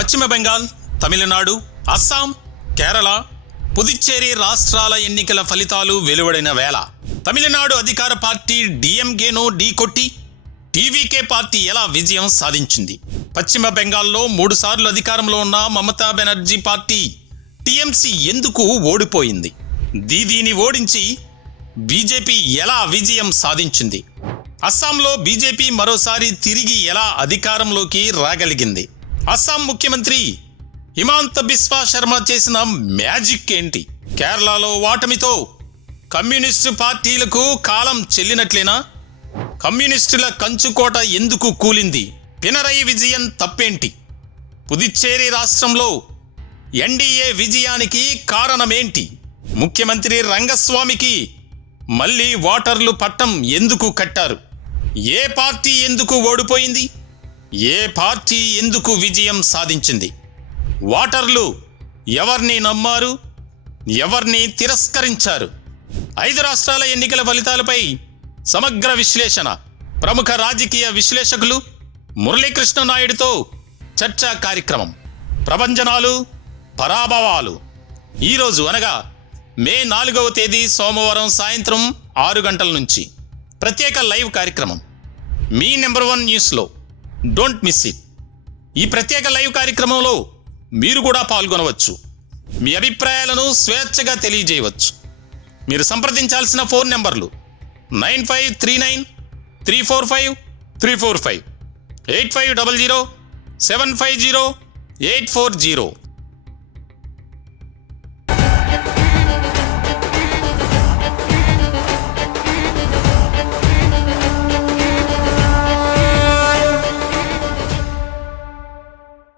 పశ్చిమ బెంగాల్, తమిళనాడు, అస్సాం, కేరళ, పుదుచ్చేరి రాష్ట్రాల ఎన్నికల ఫలితాలు వెలువడిన వేళ తమిళనాడు అధికార పార్టీ డిఎంకేను ఢీకొట్టి టీవీకే పార్టీ ఎలా విజయం సాధించింది? పశ్చిమ బెంగాల్లో 3 సార్లు అధికారంలో ఉన్న మమతా బెనర్జీ పార్టీ టీఎంసీ ఎందుకు ఓడిపోయింది? దీదీని ఓడించి బీజేపీ ఎలా విజయం సాధించింది? అస్సాంలో బీజేపీ మరోసారి తిరిగి ఎలా అధికారంలోకి రాగలిగింది? అస్సాం ముఖ్యమంత్రి హిమాంత బిస్వా శర్మ చేసిన మ్యాజిక్ ఏంటి? కేరళలో ఓటమితో కమ్యూనిస్టు పార్టీలకు కాలం చెల్లినట్లేనా? కమ్యూనిస్టుల కంచుకోట ఎందుకు కూలింది? పినరయి విజయం తప్పేంటి? పుదుచ్చేరి రాష్ట్రంలో ఎన్డీఏ విజయానికి కారణమేంటి? ముఖ్యమంత్రి రంగస్వామికి మళ్ళీ ఓటర్లు పట్టం ఎందుకు కట్టారు? ఏ పార్టీ ఎందుకు ఓడిపోయింది? ఏ పార్టీ ఎందుకు విజయం సాధించింది? ఓటర్లు ఎవర్ని నమ్మారు, ఎవర్ని తిరస్కరించారు? 5 రాష్ట్రాల ఎన్నికల ఫలితాలపై సమగ్ర విశ్లేషణ. ప్రముఖ రాజకీయ విశ్లేషకులు మురళీకృష్ణ నాయుడుతో చర్చా కార్యక్రమం. ప్రభంజనాలు, పరాభవాలు. ఈరోజు అనగా మే 4వ తేదీ సోమవారం సాయంత్రం 6 గంటల నుంచి ప్రత్యేక లైవ్ కార్యక్రమం మీ నెంబర్ 1 న్యూస్లో. Don't miss it. ఈ ప్రత్యేక లైవ్ కార్యక్రమంలో మీరు కూడా పాల్గొనవచ్చు. మీ అభిప్రాయాలను స్వేచ్ఛగా తెలియజేయవచ్చు. మీరు సంప్రదించాల్సిన ఫోన్ నెంబర్లు 9539 345 345, 8500 750 840.